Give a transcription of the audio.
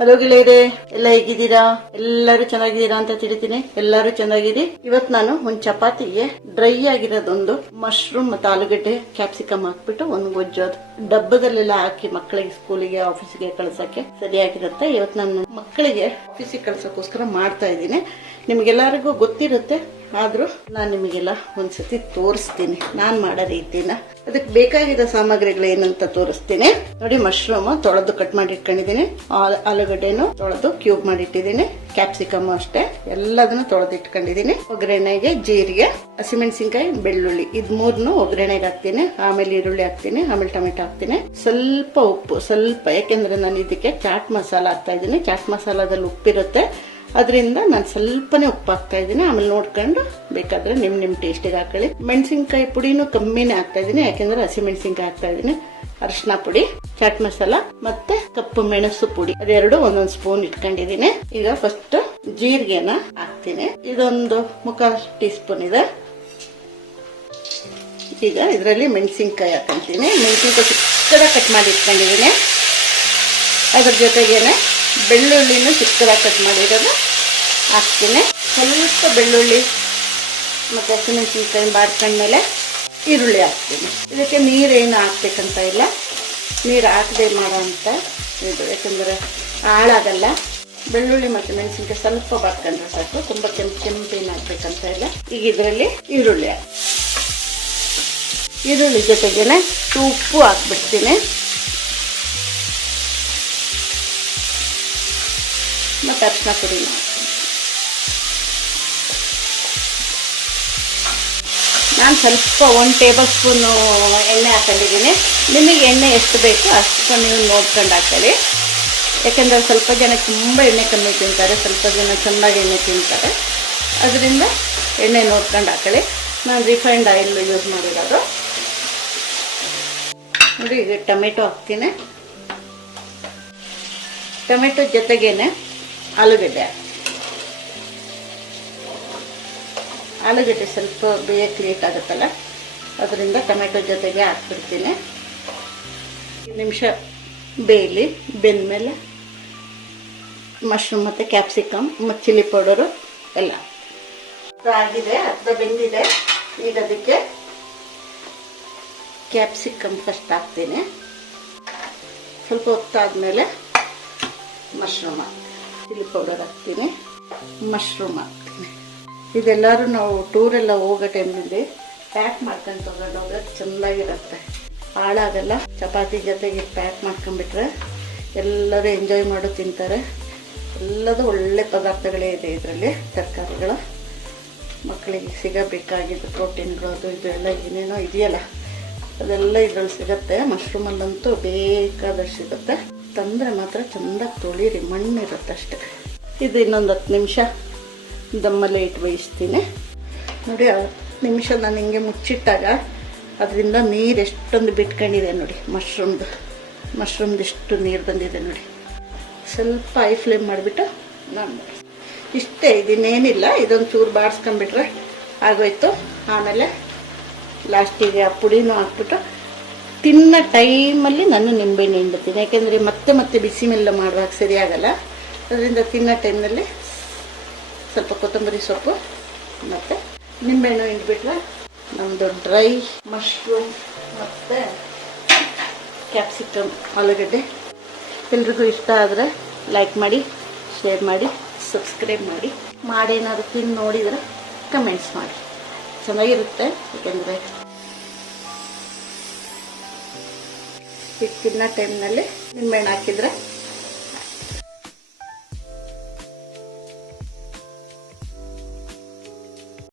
Hello ಗೆಳೆಯರೆ, ಎಲ್ಲ ಹೇಗಿದ್ದೀರಾ? ಎಲ್ಲರೂ ಚೆನ್ನಾಗಿದ್ದೀರಾ ಅಂತ ತಿಳಿತೀನಿ. ಎಲ್ಲರೂ ಚೆನ್ನಾಗಿರಿ. ಇವತ್ತು ನಾನು ಒಂದ್ ಚಪಾತಿಗೆ ಡ್ರೈ ಆಗಿರೋದೊಂದು ಮಶ್ರೂಮ್ ಮತ್ತೆ ಆಲೂಗಡ್ಡೆ ಕ್ಯಾಪ್ಸಿಕಮ್ ಹಾಕ್ಬಿಟ್ಟು ಒಂದು ಗೊಜ್ಜೋದು ಡಬ್ಬದಲ್ಲೆಲ್ಲ ಹಾಕಿ ಮಕ್ಕಳಿಗೆ ಸ್ಕೂಲಿಗೆ ಆಫೀಸ್ಗೆ ಕಳ್ಸಕ್ಕೆ ಸರಿಯಾಗಿರುತ್ತೆ. ಇವತ್ತು ನಾನು ಮಕ್ಕಳಿಗೆ ಆಫೀಸಿಗೆ ಕಳ್ಸೋಕ್ಕೋಸ್ಕರ ಮಾಡ್ತಾ ಇದ್ದೀನಿ. ನಿಮ್ಗೆಲ್ಲರಿಗೂ ಗೊತ್ತಿರುತ್ತೆ, ಆದ್ರೂ ನಾನು ನಿಮಗೆಲ್ಲ ಒಂದ್ಸತಿ ತೋರಿಸ್ತೀನಿ ನಾನ್ ಮಾಡೋ ರೀತಿನ. ಅದಕ್ಕೆ ಬೇಕಾಗಿರೋ ಸಾಮಗ್ರಿಗಳು ಏನಂತ ತೋರಿಸ್ತೀನಿ ನೋಡಿ. ಮಶ್ರೂಮ್ ತೊಳೆದು ಕಟ್ ಮಾಡಿ ಇಟ್ಕೊಂಡಿದ್ದೀನಿ, ಆಲೂಗಡ್ಡೆನು ತೊಳೆದು ಕ್ಯೂಬ್ ಮಾಡಿ ಇಟ್ಟಿದ್ದೀನಿ, ಕ್ಯಾಪ್ಸಿಕಮ್ ಅಷ್ಟೇ ಎಲ್ಲದನ್ನು ತೊಳೆದು ಇಟ್ಕೊಂಡಿದ್ದೀನಿ. ಒಗ್ಗರಣೆಗೆ ಜೀರಿಗೆ, ಹಸಿಮೆಣಸಿನ್ಕಾಯಿ, ಬೆಳ್ಳುಳ್ಳಿ ಇದ್ ಮೂರ್ನು ಒಗ್ಗರಣೆಗೆ ಹಾಕ್ತೀನಿ. ಆಮೇಲೆ ಈರುಳ್ಳಿ ಹಾಕ್ತೀನಿ, ಆಮೇಲೆ ಟೊಮೆಟೊ ಹಾಕ್ತೀನಿ, ಸ್ವಲ್ಪ ಉಪ್ಪು ಸ್ವಲ್ಪ, ಯಾಕೆಂದ್ರೆ ನಾನು ಇದಕ್ಕೆ ಚಾಟ್ ಮಸಾಲ ಹಾಕ್ತಾ ಇದ್ದೀನಿ. ಚಾಟ್ ಮಸಾಲದಲ್ಲಿ ಉಪ್ಪಿರುತ್ತೆ, ಅದರಿಂದ ನಾನು ಸ್ವಲ್ಪನೇ ಉಪ್ಪು ಹಾಕ್ತಾ ಇದ್ದೀನಿ. ಆಮೇಲೆ ನೋಡ್ಕೊಂಡು ಬೇಕಾದ್ರೆ ನಿಮ್ ಟೇಸ್ಟಿಗೆ ಹಾಕೊಳ್ಳಿ. ಮೆಣಸಿನ್ಕಾಯಿ ಪುಡಿನೂ ಕಮ್ಮಿನೇ ಹಾಕ್ತಾ ಇದ್ದೀನಿ, ಯಾಕೆಂದ್ರೆ ಹಸಿ ಮೆಣಸಿನ್ಕಾಯಿ ಹಾಕ್ತಾ ಇದ್ದೀನಿ. ಅರಿಶಿನ ಪುಡಿ, ಚಾಟ್ ಮಸಾಲ ಮತ್ತೆ ಕಪ್ಪು ಮೆಣಸು ಪುಡಿ ಅದೆರಡು ಒಂದೊಂದು ಸ್ಪೂನ್ ಇಟ್ಕೊಂಡಿದ್ದೀನಿ. ಈಗ ಫಸ್ಟ್ ಜೀರಿಗೆನ ಹಾಕ್ತೀನಿ. ಇದೊಂದು 1/4 ಟೀ ಸ್ಪೂನ್ ಇದೆ. ಈಗ ಇದರಲ್ಲಿ ಮೆಣಸಿನ್ಕಾಯಿ ಹಾಕೊಂತೀನಿ. ಮೆಣಸಿನ್ಕಾಯಿ ಚಿಕ್ಕದಾಗಿ ಕಟ್ ಮಾಡಿ ಇಟ್ಕೊಂಡಿದ್ದೀನಿ. ಅದ್ರ ಜೊತೆಗೇನೆ ಬೆಳ್ಳುಳ್ಳಿನೂ ಚಿಕ್ಕದಾಗಿ ಕಟ್ ಮಾಡಿರೋದು ಹಾಕ್ತೀನಿ. ಸ್ವಲ್ಪ ಬೆಳ್ಳುಳ್ಳಿ ಮತ್ತು ಹಸಿಮೆಣಸಿನ್ಕಾಯಿ ಬಾಡ್ಕೊಂಡ್ಮೇಲೆ ಈರುಳ್ಳಿ ಹಾಕ್ತೀನಿ. ಇದಕ್ಕೆ ನೀರೇನು ಹಾಕ್ಬೇಕಂತ ಇಲ್ಲ, ನೀರು ಹಾಕದೆ ಮಾಡೋಂಥ ಇದು, ಯಾಕಂದರೆ ಹಾಳಾಗಲ್ಲ. ಬೆಳ್ಳುಳ್ಳಿ ಮತ್ತು ಮೆಣಸಿನ್ಕಾಯಿ ಸ್ವಲ್ಪ ಬಾಡ್ಕೊಂಡ್ರೆ ಸಾಕು, ತುಂಬ ಕೆಂಪೇನು ಹಾಕ್ಬೇಕಂತ ಇಲ್ಲ. ಈಗ ಇದರಲ್ಲಿ ಈರುಳ್ಳಿ ಜೊತೆಗೇನೆ ಉಪ್ಪು ಹಾಕ್ಬಿಡ್ತೀನಿ ಮತ್ತು ಅರಿಶಿನ ಪುಡಿನ ನಾನು ಸ್ವಲ್ಪ 1 ಟೇಬಲ್ ಸ್ಪೂನು ಎಣ್ಣೆ ಹಾಕೊಂಡಿದ್ದೀನಿ. ನಿಮಗೆ ಎಣ್ಣೆ ಎಷ್ಟು ಬೇಕು ಅಷ್ಟು ನೀವು ನೋಡ್ಕೊಂಡು ಹಾಕೊಳ್ಳಿ. ಯಾಕೆಂದರೆ ಸ್ವಲ್ಪ ಜನ ತುಂಬ ಎಣ್ಣೆ ಕಮ್ಮಿ ತಿಂತಾರೆ, ಸ್ವಲ್ಪ ಜನ ಚೆನ್ನಾಗಿ ಎಣ್ಣೆ ತಿಂತಾರೆ. ಅದರಿಂದ ಎಣ್ಣೆ ನೋಡ್ಕೊಂಡು ಹಾಕೊಳ್ಳಿ. ನಾನು ರಿಫೈನ್ಡ್ ಆಯಿಲ್ ಯೂಸ್ ಮಾಡಿರೋದು. ನೋಡಿ, ಈಗ ಟೊಮೆಟೊ ಹಾಕ್ತೀನಿ. ಟೊಮೆಟೊ ಜೊತೆಗೇನೆ ಆಲೂಗಡ್ಡೆ ಸ್ವಲ್ಪ ಬೇಯಕ್ಕೆ ಲೇಟ್ ಆಗುತ್ತಲ್ಲ, ಅದರಿಂದ ಟೊಮೆಟೊ ಜೊತೆಗೆ ಹಾಕ್ಬಿಡ್ತೀನಿ. 1 ನಿಮಿಷ ಬೇಯಲಿ. ಬೆಂದಮೇಲೆ ಮಶ್ರೂಮ್ ಮತ್ತು ಕ್ಯಾಪ್ಸಿಕಮ್ ಮತ್ತು ಚಿಲ್ಲಿ ಪೌಡರು ಎಲ್ಲ ಆಗಿದೆ, ಅರ್ಧ ಬೆಂದಿದೆ. ಈಗ ಅದಕ್ಕೆ ಕ್ಯಾಪ್ಸಿಕಮ್ ಫಸ್ಟ್ ಹಾಕ್ತೀನಿ. ಸ್ವಲ್ಪ ಹೊತ್ತಾದ್ಮೇಲೆ ಮಶ್ರೂಮ್ ಹಾಕ್ತೀನಿ, ಚಿಲ್ಲಿ ಪೌಡರ್ ಹಾಕ್ತೀನಿ, ಮಶ್ರೂಮ್ ಹಾಕ್ತೀನಿ. ಇದೆಲ್ಲರೂ ನಾವು ಟೂರೆಲ್ಲ ಹೋಗೋ ಟೈಮ್ನಲ್ಲಿ ಪ್ಯಾಕ್ ಮಾಡ್ಕೊಂಡು ತಗೊಂಡೋಗೋದು ಚೆಂದಾಗಿರುತ್ತೆ, ಹಾಳಾಗಲ್ಲ. ಚಪಾತಿ ಜೊತೆಗೆ ಪ್ಯಾಕ್ ಮಾಡ್ಕೊಂಡ್ಬಿಟ್ರೆ ಎಲ್ಲರೂ ಎಂಜಾಯ್ ಮಾಡಿ ತಿಂತಾರೆ. ಎಲ್ಲದೂ ಒಳ್ಳೆ ಪದಾರ್ಥಗಳೇ ಇದೆ ಇದರಲ್ಲಿ. ತರಕಾರಿಗಳು ಮಕ್ಕಳಿಗೆ ಸಿಗಬೇಕಾಗಿದ್ದು ಪ್ರೋಟೀನ್ಗಳು ಅದು ಇದು ಎಲ್ಲ ಏನೇನೋ ಇದೆಯಲ್ಲ, ಅದೆಲ್ಲ ಇದ್ರಲ್ಲಿ ಸಿಗುತ್ತೆ. ಮಶ್ರೂಮಲ್ಲಂತೂ ಬೇಕಾದಷ್ಟು ಸಿಗುತ್ತೆ. ತಂದರೆ ಮಾತ್ರ ಚೆಂದಾಗಿ ತೊಳಿರಿ, ಮಣ್ಣಿರುತ್ತೆ ಅಷ್ಟೆ. ಇದು ಇನ್ನೊಂದು 10 ನಿಮಿಷ ದಮ್ಮಲ್ಲೇ ಇಟ್ಟು ಬೇಯಿಸ್ತೀನಿ. ನೋಡಿ, 10 ನಿಮಿಷ ನಾನು ಹಿಂಗೆ ಮುಚ್ಚಿಟ್ಟಾಗ ಅದರಿಂದ ನೀರು ಎಷ್ಟೊಂದು ಬಿಟ್ಕೊಂಡಿದೆ ನೋಡಿ. ಮಶ್ರೂಮ್ದು ಎಷ್ಟು ನೀರು ಬಂದಿದೆ ನೋಡಿ. ಸ್ವಲ್ಪ ಹೈ ಫ್ಲೇಮ್ ಮಾಡಿಬಿಟ್ಟು ನಾನು ಇಷ್ಟೇ, ಇದನ್ನೇನಿಲ್ಲ. ಇದೊಂದು ಚೂರು ಬಾಡಿಸ್ಕೊಂಡ್ಬಿಟ್ರೆ ಆಗೋಯ್ತು. ಆಮೇಲೆ ಲಾಸ್ಟಿಗೆ ಆ ಪುಡಿನೂ ಹಾಕ್ಬಿಟ್ಟು ತಿನ್ನೋ ಟೈಮಲ್ಲಿ ನಾನು ನಿಂಬೆಹಣ್ಣು ಹಿಂಡ್ತೀನಿ. ಯಾಕೆಂದರೆ ಮತ್ತೆ ಬಿಸಿ ಮೇಲೆ ಮಾಡುವಾಗ ಸರಿಯಾಗಲ್ಲ. ಅದರಿಂದ ತಿನ್ನೋ ಟೈಮ್ನಲ್ಲಿ ಸ್ವಲ್ಪ ಕೊತ್ತಂಬರಿ ಸೊಪ್ಪು ಮತ್ತು ನಿಂಬೆಹಣ್ಣು ಹಿಂಡ್ಬಿಟ್ರೆ ನಮ್ಮದು ಡ್ರೈ ಮಶ್ರೂಮ್ ಮತ್ತು ಕ್ಯಾಪ್ಸಿಕಮ್ ಆಲೂಗಡ್ಡೆ ಎಲ್ರಿಗೂ ಇಷ್ಟ ಆದರೆ ಲೈಕ್ ಮಾಡಿ, ಶೇರ್ ಮಾಡಿ, ಸಬ್ಸ್ಕ್ರೈಬ್ ಮಾಡಿ ಏನಾದ್ರು ತಿಂದು ನೋಡಿದರೆ ಕಮೆಂಟ್ಸ್ ಮಾಡಿ. ಚೆನ್ನಾಗಿರುತ್ತೆ. ಯಾಕೆಂದರೆ ಈಗ ತಿನ್ನೋ ಟೈಮ್ನಲ್ಲಿ ನಿಂಬೆಹಣ್ಣು ಹಾಕಿದರೆ